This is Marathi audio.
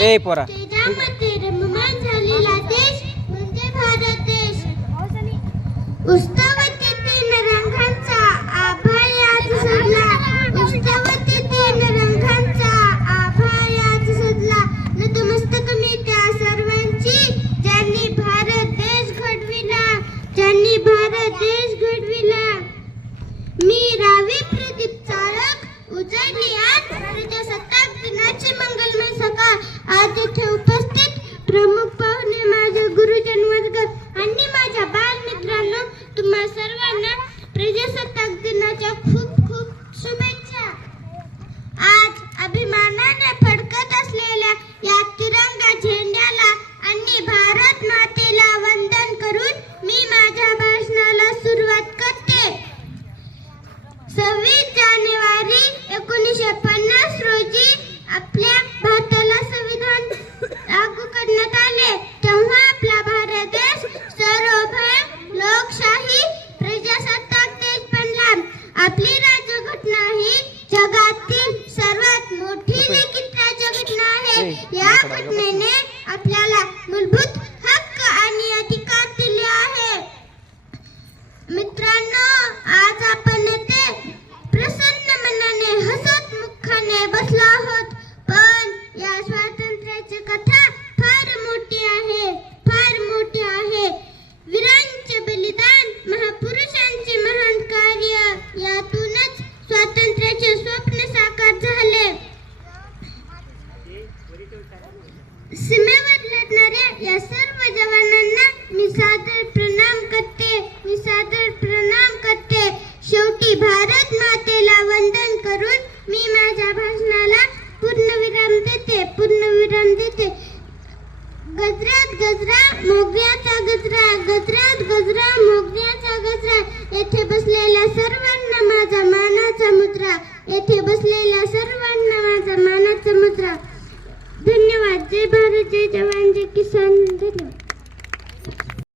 ए पोरा तेजामध्ये रममान झालेला देश म्हणजे भारत देश. उत्सवाचे तीन रंगांचा आभाळ आज सजला. उत्सवाचे तीन रंगांचा आभाळ आज सजला. नतमस्तक मी त्या सर्वांची ज्यांनी भारत देश घडविला, ज्यांनी भारत देश घडविला. मी रावी प्रदीप चाळक उजळली आज प्रजासत्ताक दिनाची मंगलमय सकाळ. आज येथे उपस्थित प्रमुख पाहुणे, माझे गुरुजन वर्ग आणि माझ्या बालमित्रांनो, तुम्हा सर्वांना प्रजासत्ताक दिनाच्या खूप खूप शुभेच्छा. आज अभिमानाने फडकत असलेल्या या तिरंगा झेंड्याला आणि भारत मातेला वंदन करून मी माझ्या भाषणाला सुरुवात करते. 26 जानेवारी 1950 रोजी आपल्या भारताला संविधान लागू करण्यात आले. तेव्हा आपला भारत देश सर्वभौम लोकशाही प्रजासत्ताक देश बनला. आपली राज्यघटना ही जगातील सर्वात मोठी लिखित राज्यघटना आहे. या घटनेने आपल्याला मूलभूत हक्क आणि अधिकार दिले आहे. मित्रांनो, आज आपण येथे प्रसन्न मनाने हसत मुखाने बसलो आहोत, पण या स्वातंत्र्याची कथा फार मोठी आहे, फार मोठी आहे. वीरांचे बलिदान, महापुरुषांचे महान कार्य, यातूनच स्वातंत्र्याचे स्वप्न साकार झाले. सीमेवर लढणाऱ्या या सर्व जवानांना मी सादर प्रणाम करते, मी सादर प्रणाम करते. शेवटी भारत मातेला वंदन करून मी माझ्या भाषणाला पूर्णविराम देते, पूर्णविराम देते. गजरात गजरा मोगऱ्याचा गजरा, गजरात गजरा मोगऱ्याचा गजरा. येथे बसलेल्या सर्वांना माझा मानाचा मुद्रा, येथे बसलेल्या सर्वांना माझा मानाचा मुद्रा. धन्यवाद. जय भारत, जय जवान, जय किसान. धन्यवाद.